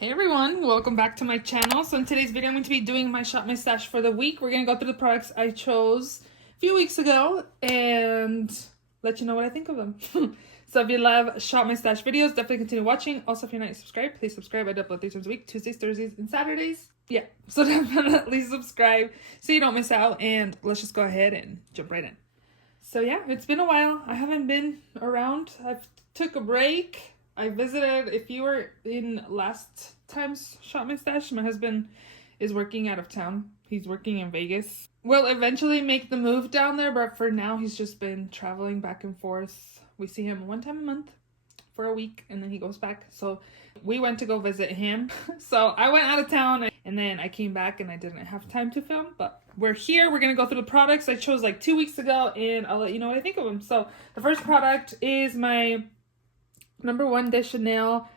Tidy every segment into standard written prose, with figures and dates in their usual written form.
Hey everyone, welcome back to my channel. So in today's video, I'm going to be doing my Shop My Stash for the week. We're going to go through the products I chose a few weeks ago and let you know what I think of them. So if you love Shop My Stash videos, definitely continue watching. Also, if you're not subscribed, please subscribe. I upload 3 times a week, Tuesdays, Thursdays, and Saturdays. Yeah, so definitely subscribe so you don't miss out. And let's just go ahead and jump right in. So yeah, it's been a while. I haven't been around. I've took a break. I visited, if you were in last time's Shop My Stash, my husband is working out of town. He's working in Vegas. We'll eventually make the move down there, but for now he's just been traveling back and forth. We see him one time a month for a week and then he goes back. So we went to go visit him. So I went out of town and then I came back and I didn't have time to film, but we're here. We're going to go through the products I chose like 2 weeks ago and I'll let you know what I think of them. So the first product is my number 1 de Chanel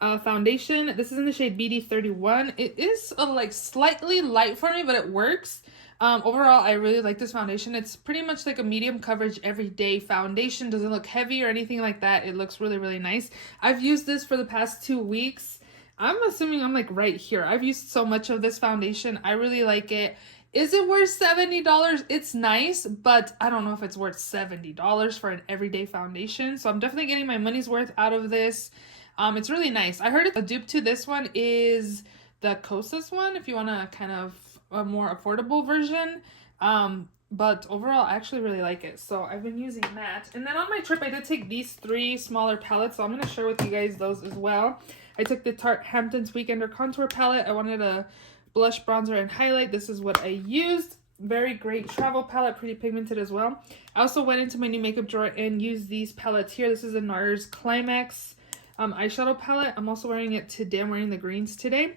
foundation. This is in the shade BD31. It is like slightly light for me, but it works. Overall, I really like this foundation. It's pretty much like a medium coverage everyday foundation. Doesn't look heavy or anything like that. It looks really, really nice. I've used this for the past 2 weeks. I'm assuming I'm like right here. I've used so much of this foundation. I really like it. Is it worth $70? It's nice, but I don't know if it's worth $70 for an everyday foundation. So I'm definitely getting my money's worth out of this. It's really nice. I heard a dupe to this one is the Kosas one, if you want a kind of a more affordable version. But overall, I actually really like it. So I've been using that. And then on my trip, I did take these 3 smaller palettes. So I'm going to share with you guys those as well. I took the Tarte Hamptons Weekender Contour Palette. I wanted a blush, bronzer, and highlight. This is what I used. Very great travel palette, pretty pigmented as well. I also went into my new makeup drawer and used these palettes here. This is a Nars Climax eyeshadow palette. I'm also wearing it today. I'm wearing the greens today.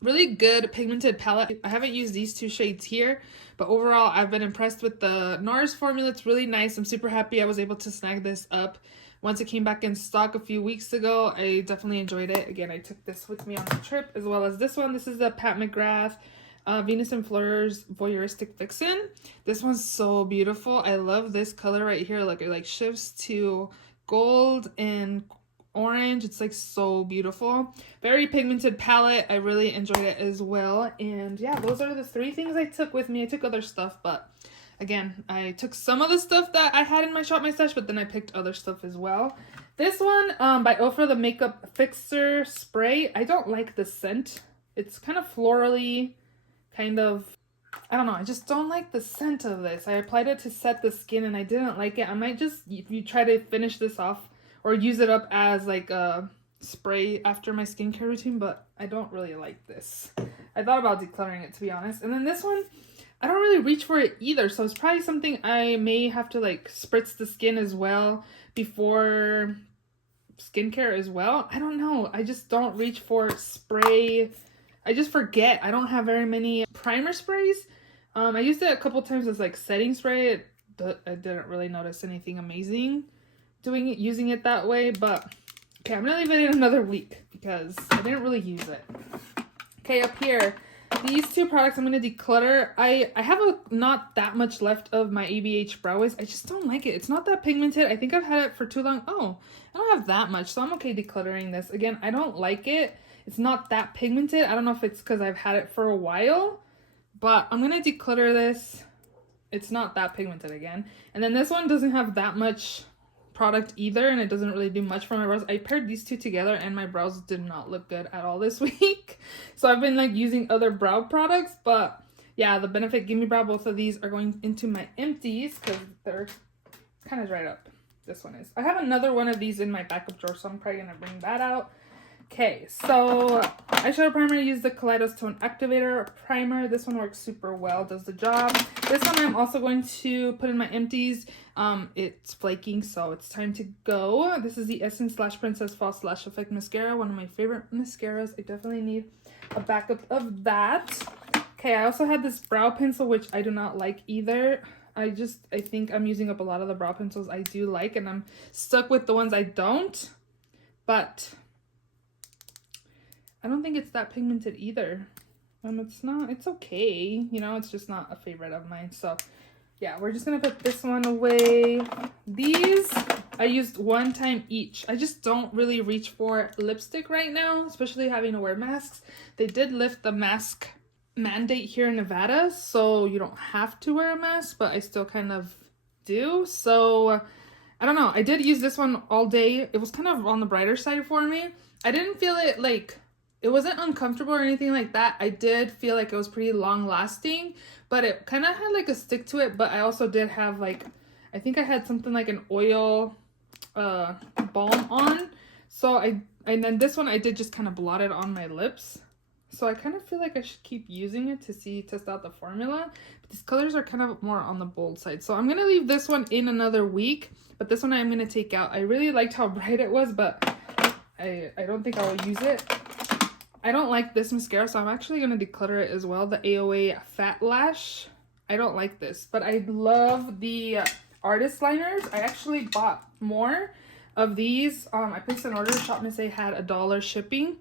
Really good pigmented palette. I haven't used these 2 shades here, but overall I've been impressed with the Nars formula. It's really nice. I'm super happy I was able to snag this up once it came back in stock a few weeks ago. I definitely enjoyed it. Again, I took this with me on the trip, as well as this one. This is the Pat Mcgrath Venus and Fleurs Voyeuristic Vixen. This one's so beautiful. I love this color right here. Like, it like shifts to gold and orange. It's like so beautiful. Very pigmented palette. I really enjoyed it as well. And yeah, those are the 3 things I took with me. I took other stuff, but again, I took some of the stuff that I had in my Shop My Stash, but then I picked other stuff as well. This one by Oprah, the Makeup Fixer Spray. I don't like the scent. It's kind of florally, kind of, I don't know. I just don't like the scent of this. I applied it to set the skin and I didn't like it. I might just, if you try to finish this off or use it up as like a spray after my skincare routine, but I don't really like this. I thought about decluttering it, to be honest. And then this one, I don't really reach for it either, so it's probably something I may have to like spritz the skin as well before skincare as well. I don't know. I just don't reach for spray. I just forget. I don't have very many primer sprays. I used it a couple times as like setting spray. I didn't really notice anything amazing using it that way, but okay, I'm gonna leave it in another week because I didn't really use it. Okay, up here, these 2 products I'm going to declutter. I have not that much left of my ABH Brow Wiz. I just don't like it. It's not that pigmented. I think I've had it for too long. Oh, I don't have that much, so I'm okay decluttering this. Again, I don't like it. It's not that pigmented. I don't know if it's because I've had it for a while, but I'm going to declutter this. It's not that pigmented again. And then this one doesn't have that much product either, and it doesn't really do much for my brows. I paired these 2 together and my brows did not look good at all this week. So I've been like using other brow products, but yeah, the Benefit Gimme Brow, both of these are going into my empties because they're kind of dried up. This one is. I have another one of these in my backup drawer, so I'm probably gonna bring that out. Okay, so eyeshadow primer, I use the Kaleidoscope Activator Primer. This one works super well, does the job. This one I'm also going to put in my empties. It's flaking, so it's time to go. This is the Essence Lash Princess False Lash Effect Mascara, one of my favorite mascaras. I definitely need a backup of that. Okay, I also had this brow pencil, which I do not like either. I think I'm using up a lot of the brow pencils I do like, and I'm stuck with the ones I don't. But I don't think it's that pigmented either. It's okay. You know, it's just not a favorite of mine. So yeah, we're just gonna put this one away. These I used one time each. I just don't really reach for lipstick right now, especially having to wear masks. They did lift the mask mandate here in Nevada, so you don't have to wear a mask, but I still kind of do. So I don't know. I did use this one all day. It was kind of on the brighter side for me. I didn't feel it like, it wasn't uncomfortable or anything like that. I did feel like it was pretty long lasting, but it kind of had like a stick to it. But I also did have like, I think I had something like an oil balm on. So and then this one I did just kind of blot it on my lips. So I kind of feel like I should keep using it to test out the formula. But these colors are kind of more on the bold side. So I'm going to leave this one in another week. But this one I'm going to take out. I really liked how bright it was, but I don't think I will use it. I don't like this mascara, so I'm actually going to declutter it as well. The Aoa Fat Lash. I don't like this, but I love the artist liners. I actually bought more of these. I placed an order. Shop Miss A had $1 shipping.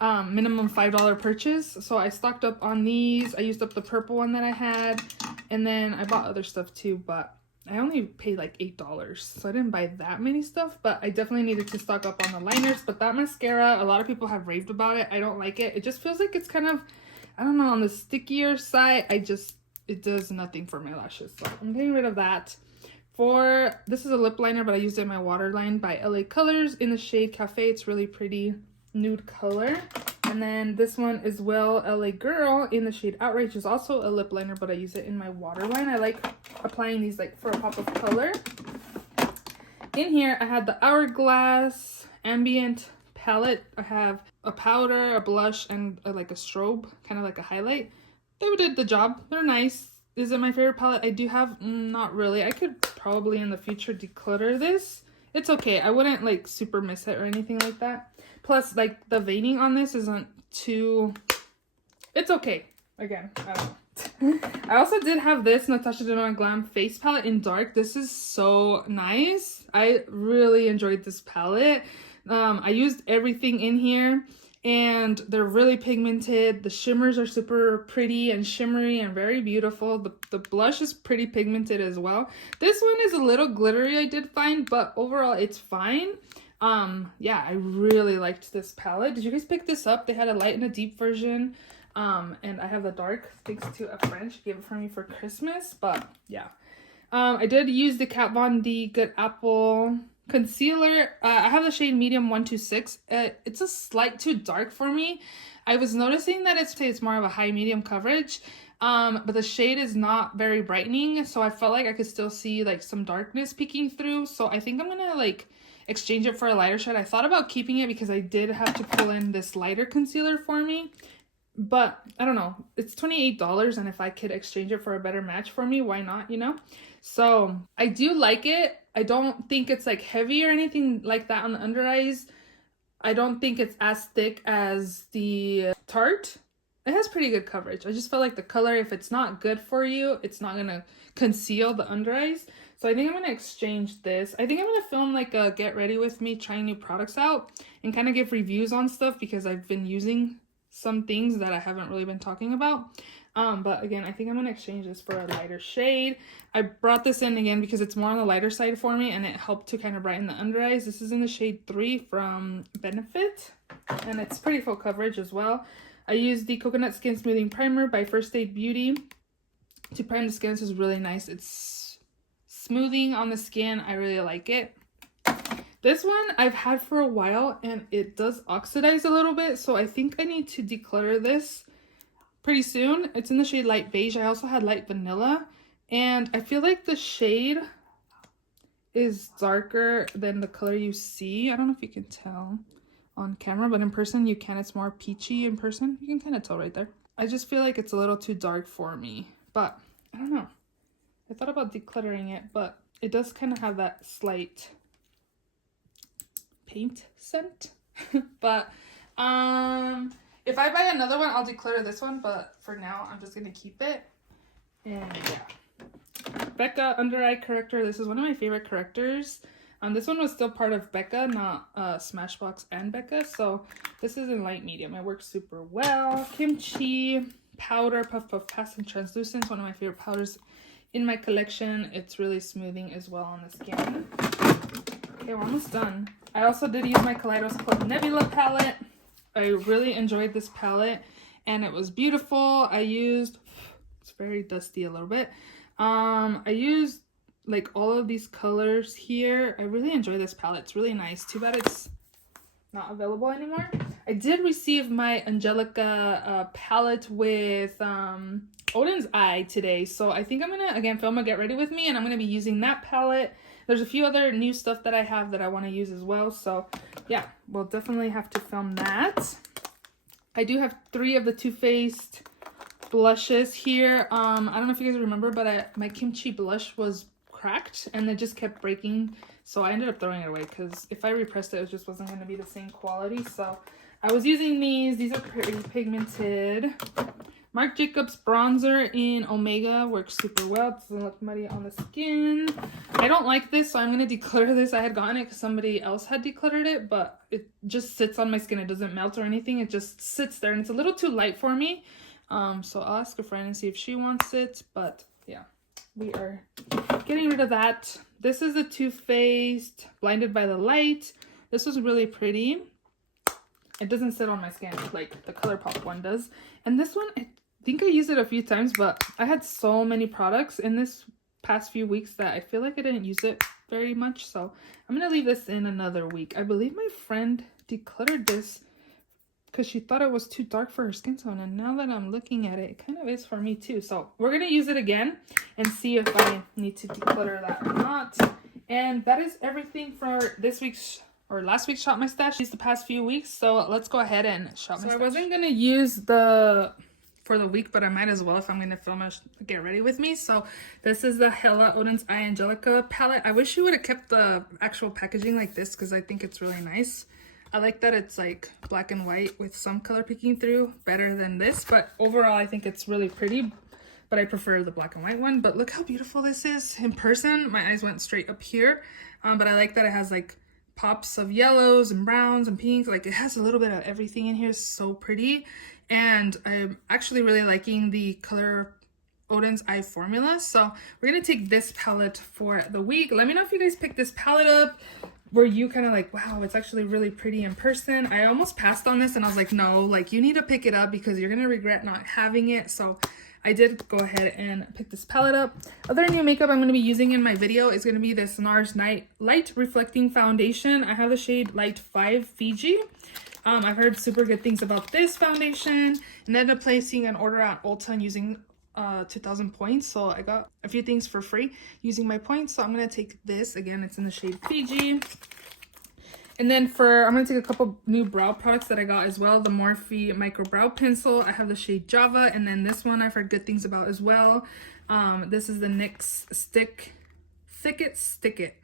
Minimum $5 purchase, so I stocked up on these. I used up the purple one that I had, and then I bought other stuff too, but I only paid like $8, so I didn't buy that many stuff. But I definitely needed to stock up on the liners. But that mascara, a lot of people have raved about it. I don't like it. It just feels like it's kind of, I don't know, on the stickier side. It does nothing for my lashes, so I'm getting rid of that. This is a lip liner, but I used it in my waterline by LA Colors in the shade Cafe. It's really pretty nude color. And then this one is LA Girl in the shade Outrage, is also a lip liner, but I use it in my waterline. I like applying these like for a pop of color. In here I had the Hourglass Ambient palette. I have a powder, a blush, and like a strobe, kind of like a highlight. They did the job. They're nice. Is it my favorite palette? I do have, not really. I could probably in the future declutter this. It's okay. I wouldn't like super miss it or anything like that. Plus, like, the veining on this isn't too... It's okay. Again, I don't know. I also did have this Natasha Denona Glam face palette in dark. This is so nice. I really enjoyed this palette. I used everything in here, and they're really pigmented. The shimmers are super pretty and shimmery and very beautiful. The blush is pretty pigmented as well. This one is a little glittery, I did find, but overall it's fine. Yeah, I really liked this palette. Did you guys pick this up? They had a light and a deep version. And I have the dark thanks to a friend. She gave it for me for Christmas, but yeah. I did use the Kat Von D Good Apple concealer. I have the shade medium 126. It's a slight too dark for me. I was noticing that it's more of a high medium coverage. But the shade is not very brightening, so I felt like I could still see like some darkness peeking through. So I think I'm gonna like exchange it for a lighter shade. I thought about keeping it because I did have to pull in this lighter concealer for me, but I don't know, it's $28, and if I could exchange it for a better match for me, why not, you know? So I do like it. I don't think it's like heavy or anything like that on the under eyes. I don't think it's as thick as the Tarte. It has pretty good coverage. I just felt like the color, if it's not good for you, it's not gonna conceal the under eyes. So I think I'm gonna exchange this. I think I'm gonna film like a get ready with me trying new products out and kind of give reviews on stuff, because I've been using some things that I haven't really been talking about. But again, I think I'm gonna exchange this for a lighter shade. I brought this in again because it's more on the lighter side for me, and it helped to kind of brighten the under eyes. This is in the shade 3 from Benefit, and it's pretty full coverage as well. I used the Coconut Skin Smoothing Primer by First Aid Beauty to prime the skin. This is really nice. It's smoothing on the skin. I really like it. This one I've had for a while, and it does oxidize a little bit, so I think I need to declutter this pretty soon. It's in the shade Light Beige. I also had Light Vanilla, and I feel like the shade is darker than the color you see. I don't know if you can tell on camera, but in person you can. It's more peachy in person. You can kind of tell right there. I just feel like it's a little too dark for me, but I don't know. I thought about decluttering it, but it does kind of have that slight paint scent. But if I buy another one, I'll declutter this one, but for now I'm just gonna keep it. And yeah, Becca Under Eye Corrector. This is one of my favorite correctors. This one was still part of Becca, not Smashbox and Becca. So this is in light medium. It works super well. Kimchi powder, Puff Puff Pass and Translucent. One of my favorite powders in my collection. It's really smoothing as well on the skin. Okay, we're almost done. I also did use my Kaleidoscope Nebula palette. I really enjoyed this palette and it was beautiful. I used, it's very dusty a little bit. I used like all of these colors here. I really enjoy this palette. It's really nice. Too bad it's not available anymore. I did receive my Angelica palette with Odin's Eye today. So I think I'm going to, again, film a Get Ready With Me, and I'm going to be using that palette. There's a few other new stuff that I have that I want to use as well. So yeah, we'll definitely have to film that. I do have 3 of the Too Faced blushes here. I don't know if you guys remember, but my kimchi blush was cracked and it just kept breaking. So I ended up throwing it away because if I repressed it, it just wasn't going to be the same quality. So I was using these. These are pretty pigmented. Marc Jacobs bronzer in Omega works super well. It doesn't look muddy on the skin. I don't like this, so I'm going to declutter this. I had gotten it because somebody else had decluttered it, but it just sits on my skin. It doesn't melt or anything. It just sits there, and it's a little too light for me. So I'll ask a friend and see if she wants it, but yeah, we are getting rid of that. This is the Too Faced Blinded by the Light. This was really pretty. It doesn't sit on my skin like the ColourPop one does. And this one, I think I used it a few times, but I had so many products in this past few weeks that I feel like I didn't use it very much. So I'm going to leave this in another week. I believe my friend decluttered this because she thought it was too dark for her skin tone. And now that I'm looking at it, it kind of is for me too. So we're going to use it again and see if I need to declutter that or not. And that is everything for this week's or last week's Shop My Stash. These the past few weeks. So let's go ahead and shop my stash. I wasn't going to use for the week, but I might as well if I'm going to film a Get Ready With Me. So this is the Hella Odin's Eye Angelica palette. I wish you would have kept the actual packaging like this because I think it's really nice. I like that it's like black and white with some color peeking through better than this, but overall I think it's really pretty, but I prefer the black and white one. But look how beautiful this is in person. My eyes went straight up here, but I like that it has like pops of yellows and browns and pinks. Like it has a little bit of everything in here. It's so pretty. And I'm actually really liking the color Odin's Eye formula. So we're going to take this palette for the week. Let me know if you guys picked this palette up. Were you kind of like, wow, it's actually really pretty in person? I almost passed on this and I was like, no, like you need to pick it up because you're going to regret not having it. So I did go ahead and pick this palette up. Other new makeup I'm going to be using in my video is going to be this Nars Light Reflecting Foundation. I have the shade Light 5 Fiji. I've heard super good things about this foundation, and ended up placing an order at Ulta and using 2,000 points. So I got a few things for free using my points. So I'm going to take this. Again, it's in the shade Fiji. And then I'm going to take a couple new brow products that I got as well. The Morphe Micro Brow Pencil. I have the shade Java. And then this one I've heard good things about as well. This is the NYX Stick It.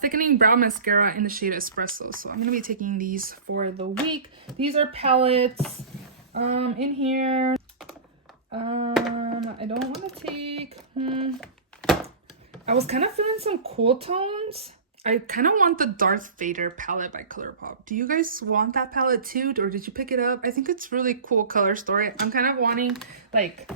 Thickening Brow Mascara in the shade Espresso. So I'm going to be taking these for the week. These are palettes in here. I don't want to take... I was kind of feeling some cool tones. I kind of want the Darth Vader palette by ColourPop. Do you guys want that palette too? Or did you pick it up? I think it's really cool color story. I'm kind of wanting like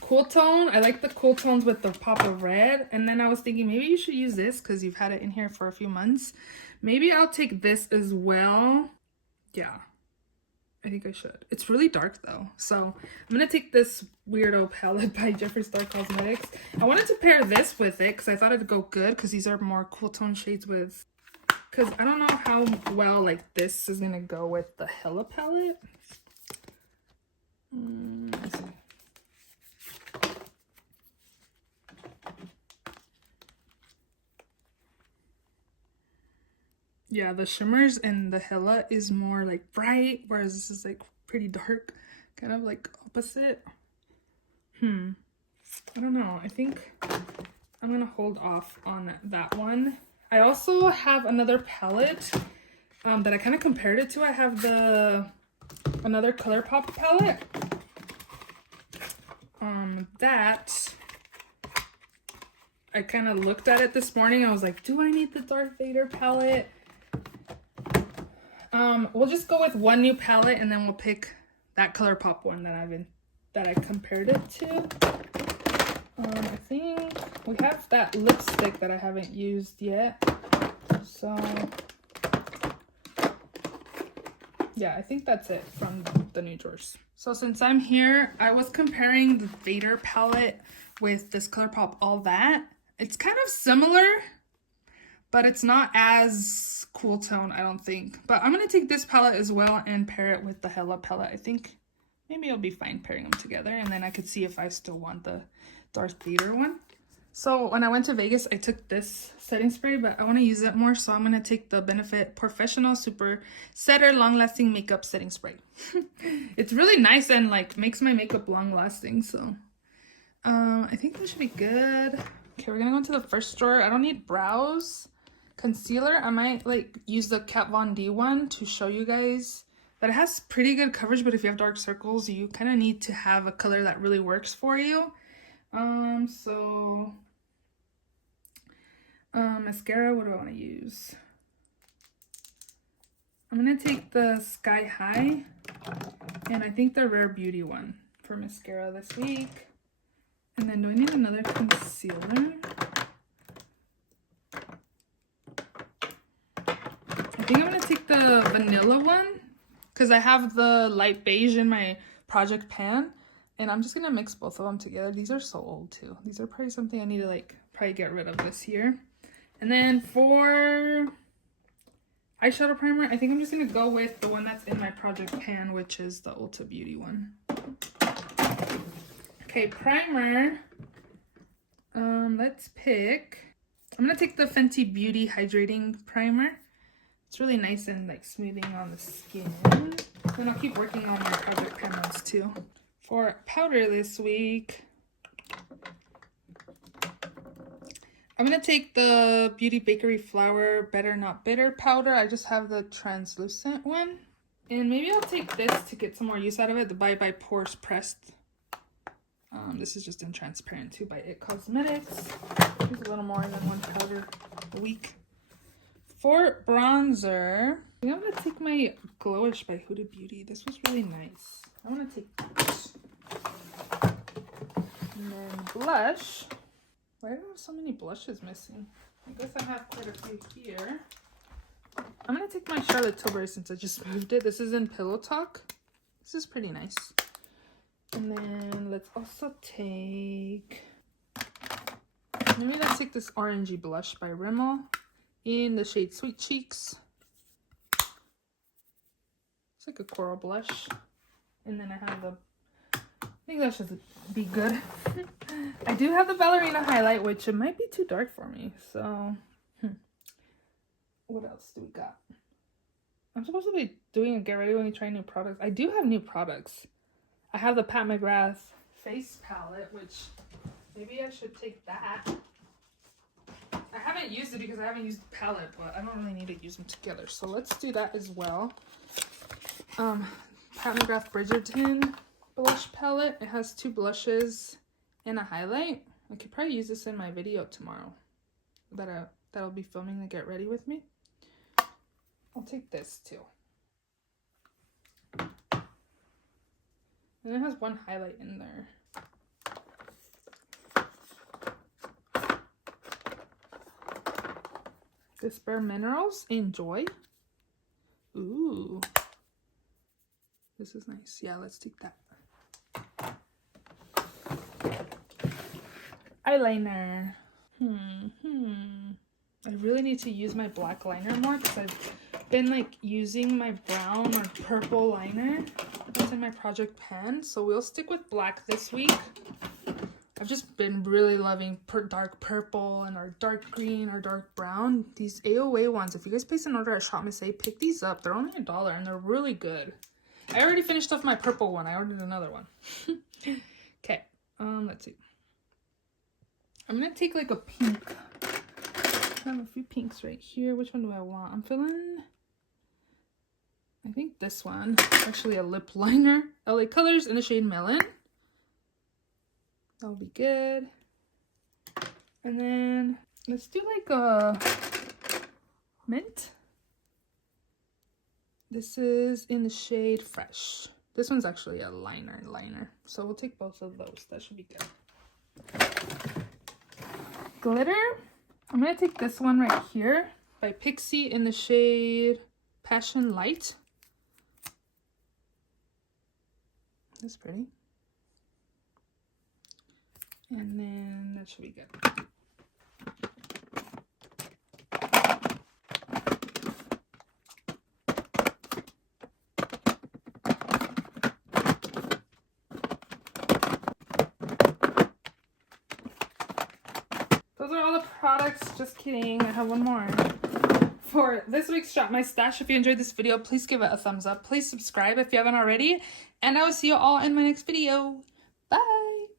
cool tone. I like the cool tones with the pop of red. And then I was thinking maybe you should use this because you've had it in here for a few months. Maybe I'll take this as well. Yeah, I think I should. It's really dark though. So I'm going to take this weirdo palette by Jeffree Star Cosmetics. I wanted to pair this with it because I thought it'd go good because these are more cool tone shades with... Because I don't know how well like this is going to go with the Hella palette. Let's see. Yeah, the shimmers and the Hella is more like bright, whereas this is like pretty dark, kind of like opposite. I don't know. I think I'm gonna hold off on that one. I also have another palette that I kind of compared it to. I have another ColourPop palette. That I kind of looked at it this morning. I was like, do I need the Darth Vader palette? We'll just go with one new palette and then we'll pick that ColourPop one that I compared it to. I think we have that lipstick that I haven't used yet. So yeah, I think that's it from the new drawers. So since I'm here, I was comparing the Vader palette with this ColourPop All That. It's kind of similar, but it's not as cool tone, I don't think. But I'm going to take this palette as well and pair it with the Hella palette. I think maybe it'll be fine pairing them together, and then I could see if I still want the Darth Vader one. So when I went to Vegas, I took this setting spray, but I want to use it more, so I'm going to take the Benefit Professional Super Setter Long Lasting Makeup Setting Spray. It's really nice and like makes my makeup long lasting, so I think that should be good. Okay, we're going to go into the first drawer. I don't need brows. Concealer, I might like use the Kat Von D one to show you guys that it has pretty good coverage, but if you have dark circles, you kind of need to have a color that really works for you. Mascara, what do I want to use? I'm going to take the Sky High, and I think the Rare Beauty one for mascara this week. And then do I need another concealer? I think I'm going to take the Vanilla one, because I have the light beige in my project pan. And I'm just going to mix both of them together. These are so old too. These are probably something I need to like probably get rid of this year. And then for eyeshadow primer, I think I'm just going to go with the one that's in my project pan, which is the Ulta Beauty one. Okay, primer. Let's pick. I'm going to take the Fenty Beauty Hydrating Primer. It's really nice and like smoothing on the skin. Then I'll keep working on my project pan ones too. For powder this week, I'm going to take the Beauty Bakery Flour Better Not Bitter powder. I just have the translucent one. And maybe I'll take this to get some more use out of it, the Bye Bye Pores Pressed. This is just in transparent too by It Cosmetics. Use a little more than one powder a week. For bronzer, I think I'm going to take my Glowish by Huda Beauty. This was really nice. I want to take that. And then blush. Why do I have so many blushes missing? I guess I have quite a few here. I'm going to take my Charlotte Tilbury since I just moved it. This is in Pillow Talk. This is pretty nice. And then let's also take... Maybe let's take this orangey blush by Rimmel in the shade Sweet Cheeks. It's like a coral blush. And then I have the... I think that should be good. I do have the Ballerina highlight, which it might be too dark for me. So, what else do we got? I'm supposed to be doing a get ready when we try new products. I do have new products. I have the Pat McGrath face palette, which maybe I should take that. I haven't used it because I haven't used the palette, but I don't really need to use them together. So let's do that as well. Pat McGrath Bridgerton blush palette. It has 2 blushes and a highlight. I could probably use this in my video tomorrow that I'll be filming to get ready with me. I'll take this too. And it has 1 highlight in there. This Bare Minerals Enjoy. Ooh. This is nice. Yeah, let's take that. Eyeliner. I really need to use my black liner more because I've been like using my brown or purple liner that's in my project pan. So we'll stick with black this week. I've just been really loving dark purple and our dark green or dark brown. These AOA ones, if you guys place an order at Shop Miss A, pick these up. They're only $1 and they're really good. I already finished off my purple one. I ordered another one. Okay, let's see. I'm gonna take like a pink. I have a few pinks right here. Which one do I want? I'm feeling, I think this one. Actually a lip liner. LA Colors in the shade Melon. That'll be good. And then let's do like a mint. This is in the shade Fresh. This one's actually a liner. So we'll take both of those. That should be good. Glitter. I'm going to take this one right here by Pixie in the shade Passion Light. That's pretty. And then that should be good. Those are all the products. Just kidding. I have one more. For this week's Shop My Stash, if you enjoyed this video, please give it a thumbs up. Please subscribe if you haven't already. And I will see you all in my next video. Bye!